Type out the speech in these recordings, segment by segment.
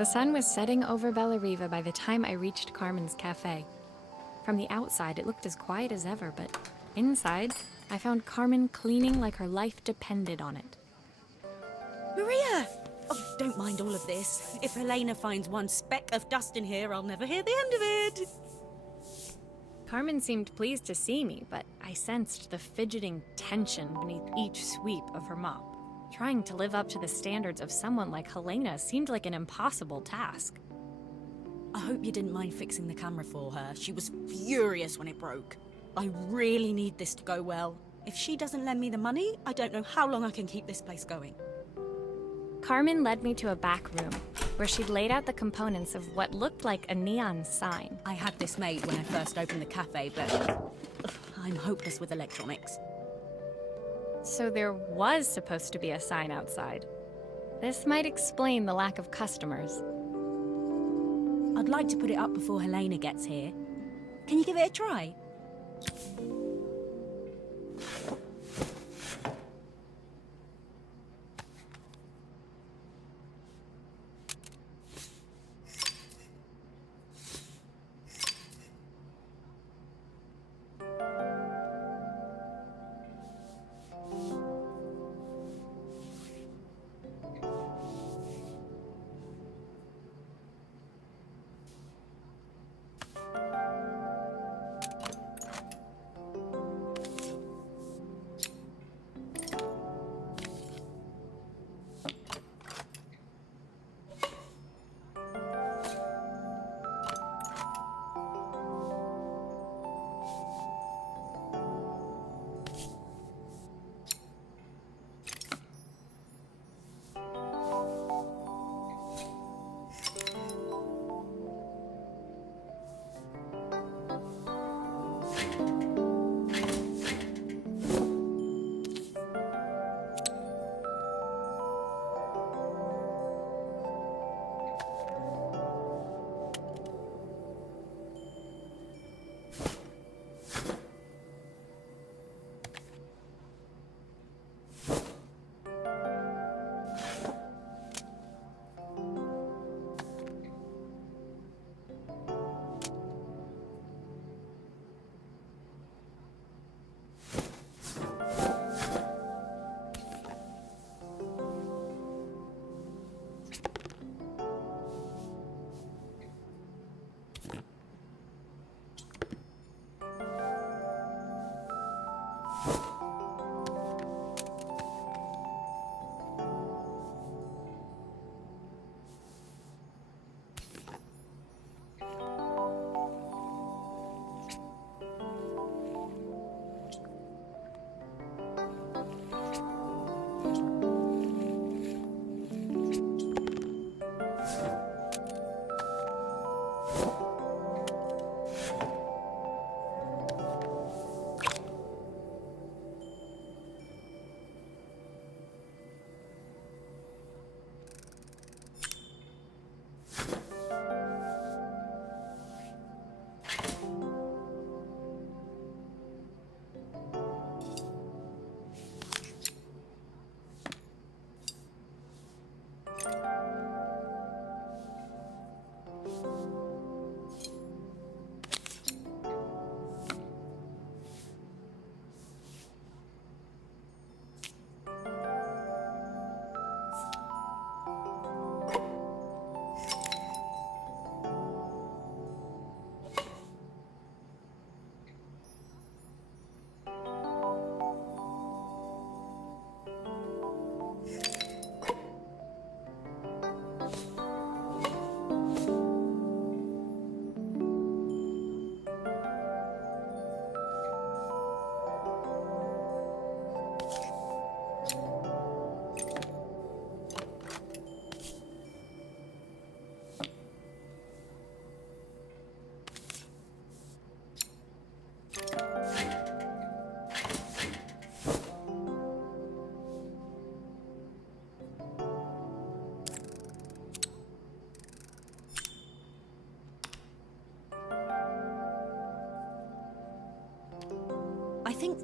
The sun was setting over Bellariva by the time I reached Carmen's cafe. From the outside, it looked as quiet as ever, but inside, I found Carmen cleaning like her life depended on it. Maria! Oh, don't mind all of this. If Helena finds one speck of dust in here, I'll never hear the end of it. Carmen seemed pleased to see me, but I sensed the fidgeting tension beneath each sweep of her mop. Trying to live up to the standards of someone like Helena seemed like an impossible task. I hope you didn't mind fixing the camera for her. She was furious when it broke. I really need this to go well. If she doesn't lend me the money, I don't know how long I can keep this place going. Carmen led me to a back room, where she'd laid out the components of what looked like a neon sign. I had this made when I first opened the cafe, but I'm hopeless with electronics. So there was supposed to be a sign outside. This might explain the lack of customers. I'd like to put it up before Helena gets here. Can you give it a try? I think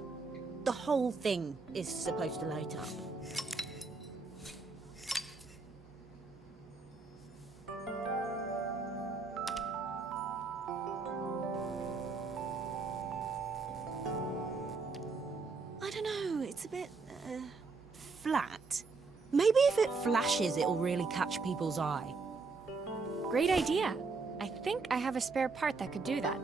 the whole thing is supposed to light up. It's a bit, flat. Maybe if it flashes, it'll really catch people's eye. Great idea. I think I have a spare part that could do that.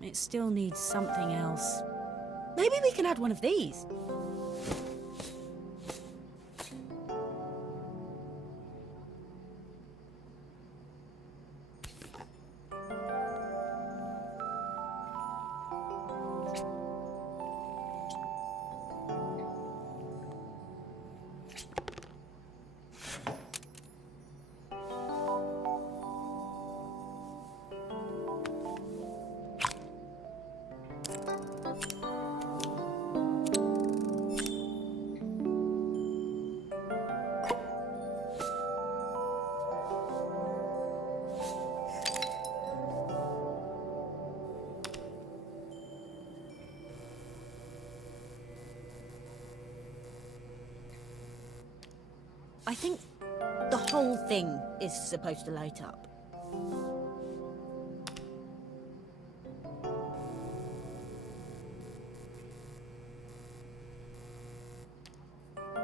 It still needs something else. Maybe we can add one of these. I think the whole thing is supposed to light up.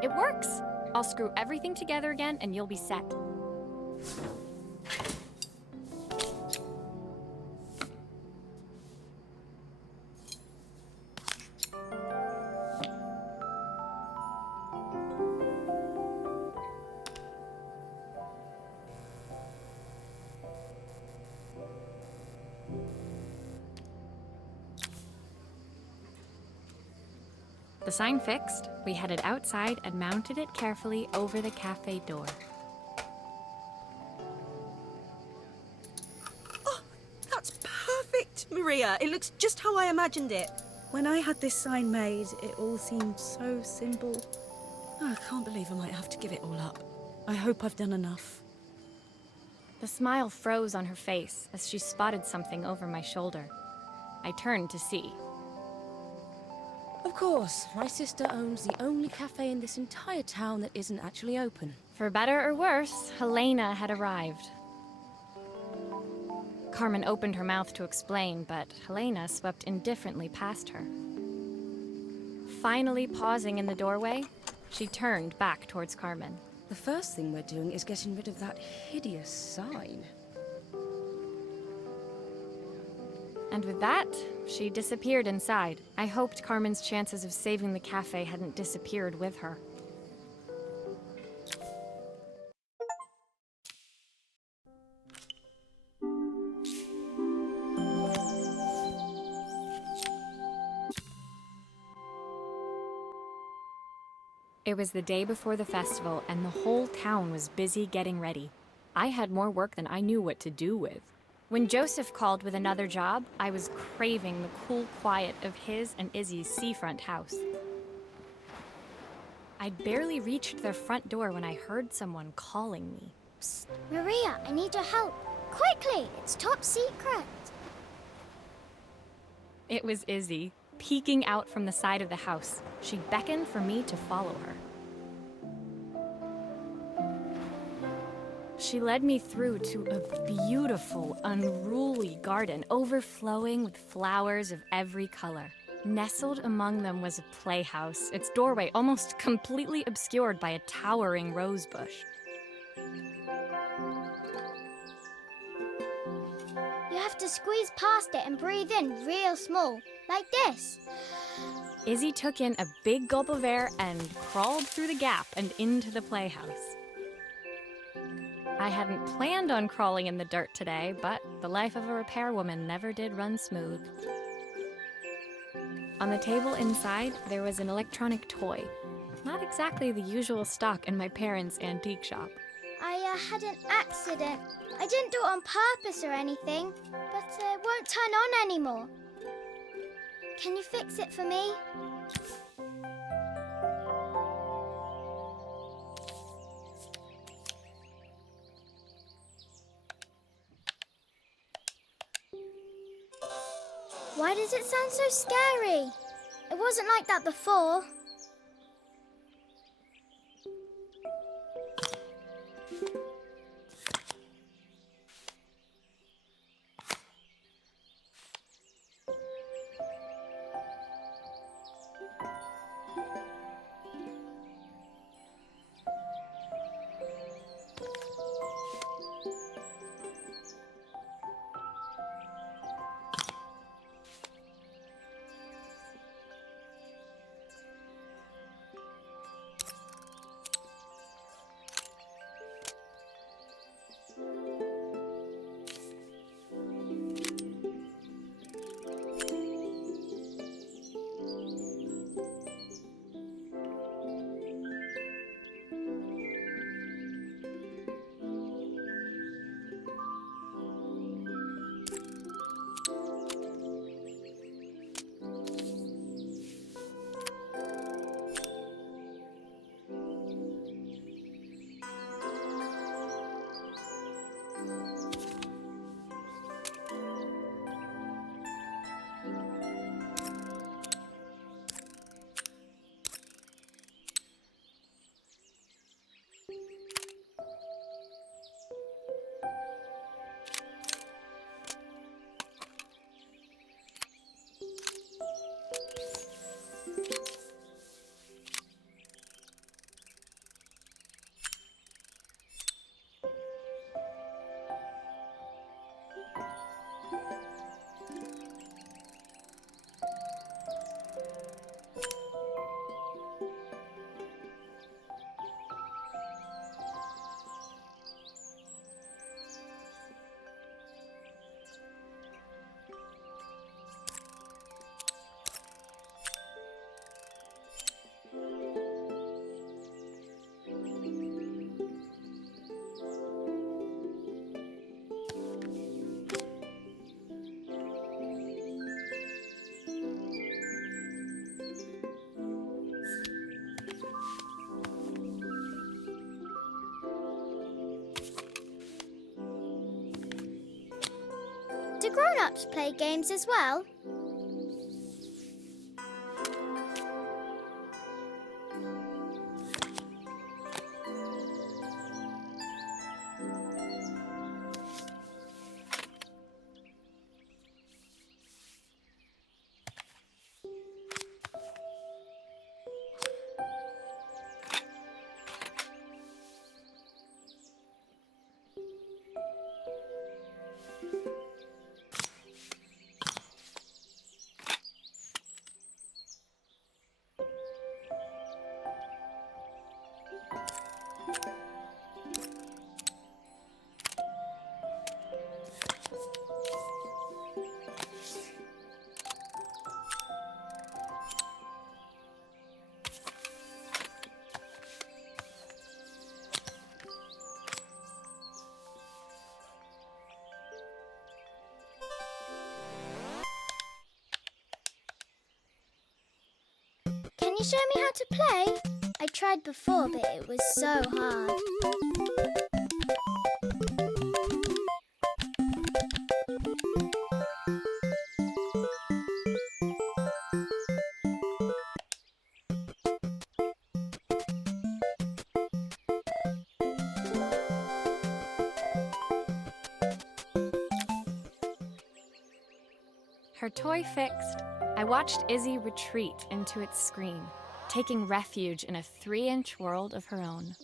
It works! I'll screw everything together again and you'll be set. The sign fixed, we headed outside and mounted it carefully over the cafe door. Oh, that's perfect, Maria. It looks just how I imagined it. When I had this sign made, it all seemed so simple. Oh, I can't believe I might have to give it all up. I hope I've done enough. The smile froze on her face as she spotted something over my shoulder. I turned to see. Of course, my sister owns the only cafe in this entire town that isn't actually open. For better or worse, Helena had arrived. Carmen opened her mouth to explain, but Helena swept indifferently past her. Finally pausing in the doorway, she turned back towards Carmen. The first thing we're doing is getting rid of that hideous sign. And with that, she disappeared inside. I hoped Carmen's chances of saving the cafe hadn't disappeared with her. It was the day before the festival, and the whole town was busy getting ready. I had more work than I knew what to do with. When Joseph called with another job, I was craving the cool quiet of his and Izzy's seafront house. I'd barely reached their front door when I heard someone calling me. Psst. Maria, I need your help. Quickly, it's top secret. It was Izzy, peeking out from the side of the house. She beckoned for me to follow her. She led me through to a beautiful, unruly garden overflowing with flowers of every color. Nestled among them was a playhouse, its doorway almost completely obscured by a towering rose bush. You have to squeeze past it and breathe in real small, like this. Izzy took in a big gulp of air and crawled through the gap and into the playhouse. I hadn't planned on crawling in the dirt today, but the life of a repairwoman never did run smooth. On the table inside, there was an electronic toy. Not exactly the usual stock in my parents' antique shop. I had an accident. I didn't do it on purpose or anything, but it won't turn on anymore. Can you fix it for me? Why does it sound so scary? It wasn't like that before. Do grown-ups play games as well? Can you show me how to play? I tried before, but it was so hard. Her toy fixed, I watched Izzy retreat into its screen, taking refuge in a 3-inch world of her own.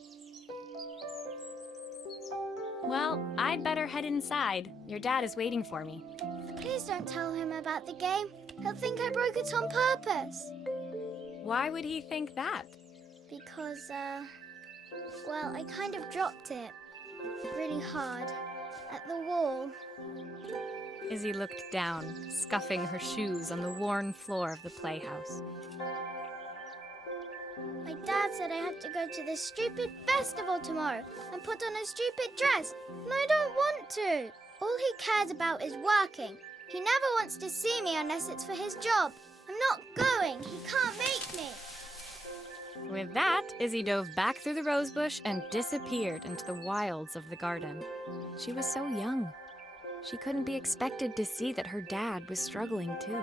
Well, I'd better head inside. Your dad is waiting for me. Please don't tell him about the game. He'll think I broke it on purpose. Why would he think that? Because, well, I kind of dropped it really hard at the wall. Izzy looked down, scuffing her shoes on the worn floor of the playhouse. My dad said I had to go to this stupid festival tomorrow and put on a stupid dress, and I don't want to. All he cares about is working. He never wants to see me unless it's for his job. I'm not going. He can't make me. With that, Izzy dove back through the rosebush and disappeared into the wilds of the garden. She was so young. She couldn't be expected to see that her dad was struggling too.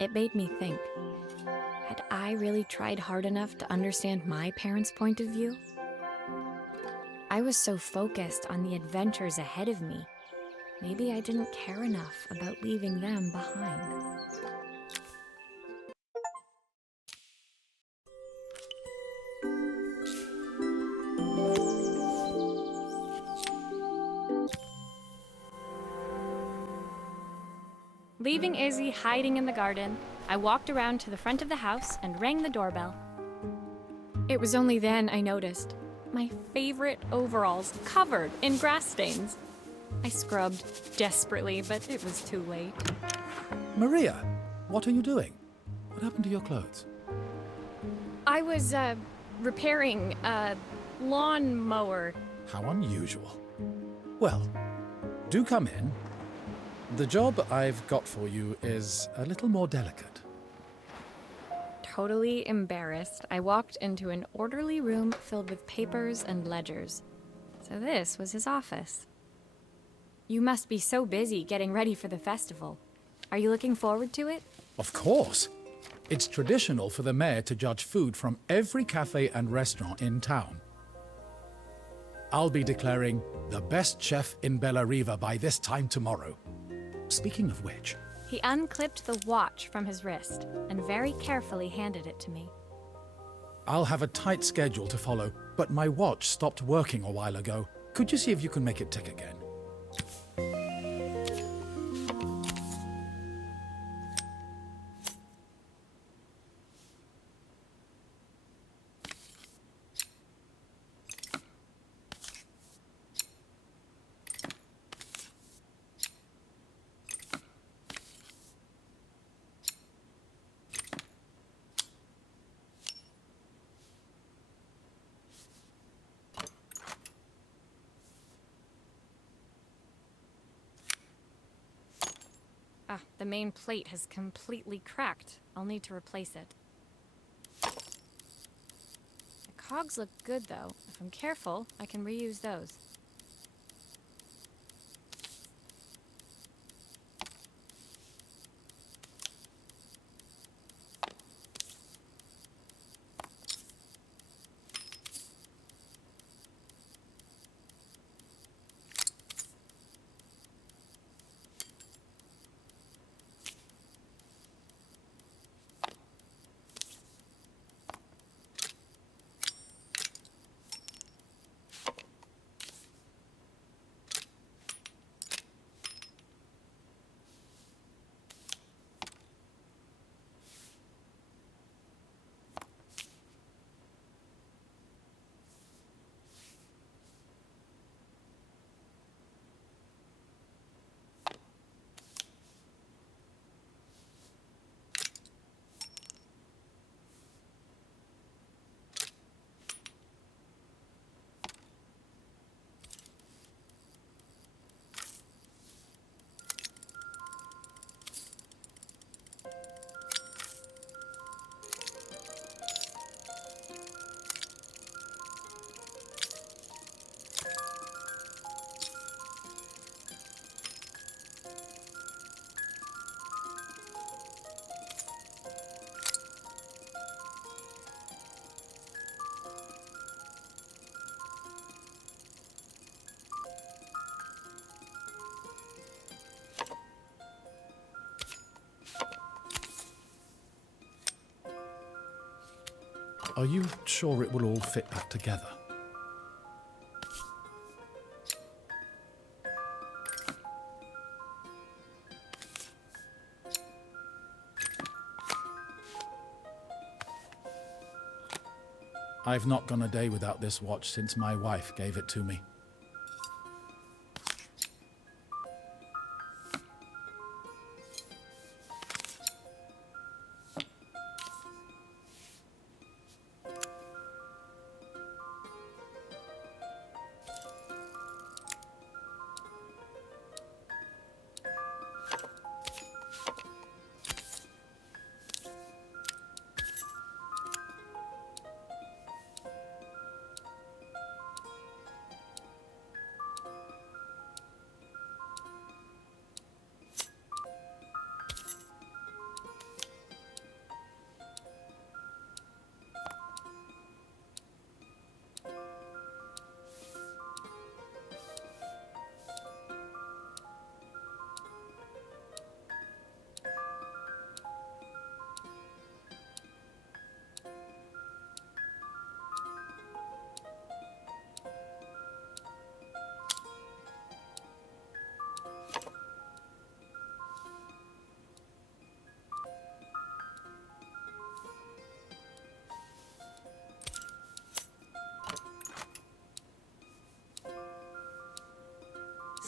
It made me think, had I really tried hard enough to understand my parents' point of view? I was so focused on the adventures ahead of me. Maybe I didn't care enough about leaving them behind. Leaving Izzy hiding in the garden, I walked around to the front of the house and rang the doorbell. It was only then I noticed my favorite overalls covered in grass stains. I scrubbed desperately, but it was too late. Maria, what are you doing? What happened to your clothes? I was, repairing a lawnmower. How unusual. Well, do come in. The job I've got for you is a little more delicate. Totally embarrassed, I walked into an orderly room filled with papers and ledgers. So this was his office. You must be so busy getting ready for the festival. Are you looking forward to it? Of course. It's traditional for the mayor to judge food from every cafe and restaurant in town. I'll be declaring the best chef in Bella Riva by this time tomorrow. Speaking of which... He unclipped the watch from his wrist and very carefully handed it to me. I'll have a tight schedule to follow, but my watch stopped working a while ago. Could you see if you can make it tick again? Ah, the main plate has completely cracked. I'll need to replace it. The cogs look good, though. If I'm careful, I can reuse those. Are you sure it will all fit back together? I've not gone a day without this watch since my wife gave it to me.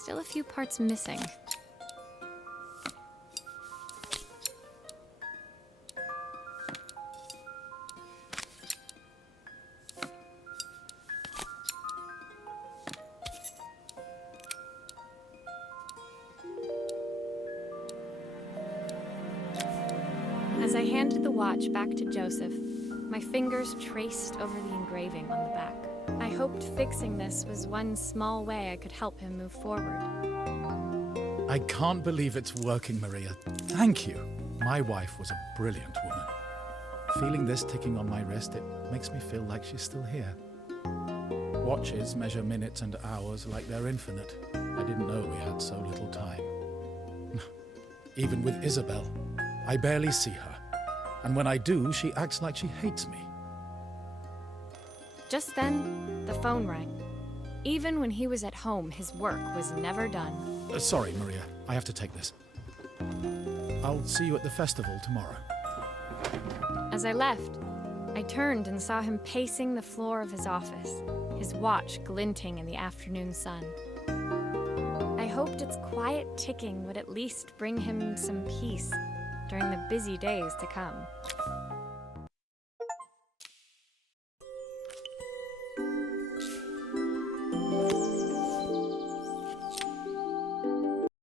still a few parts missing. As I handed the watch back to Joseph, my fingers traced over the engraving on the back. I hoped fixing this was one small way I could help him move forward. I can't believe it's working, Maria. Thank you. My wife was a brilliant woman. Feeling this ticking on my wrist, it makes me feel like she's still here. Watches measure minutes and hours like they're infinite. I didn't know we had so little time. Even with Isabel, I barely see her. And when I do, she acts like she hates me. Just then, the phone rang. Even when he was at home, his work was never done. Sorry, Maria. I have to take this. I'll see you at the festival tomorrow. As I left, I turned and saw him pacing the floor of his office, his watch glinting in the afternoon sun. I hoped its quiet ticking would at least bring him some peace during the busy days to come.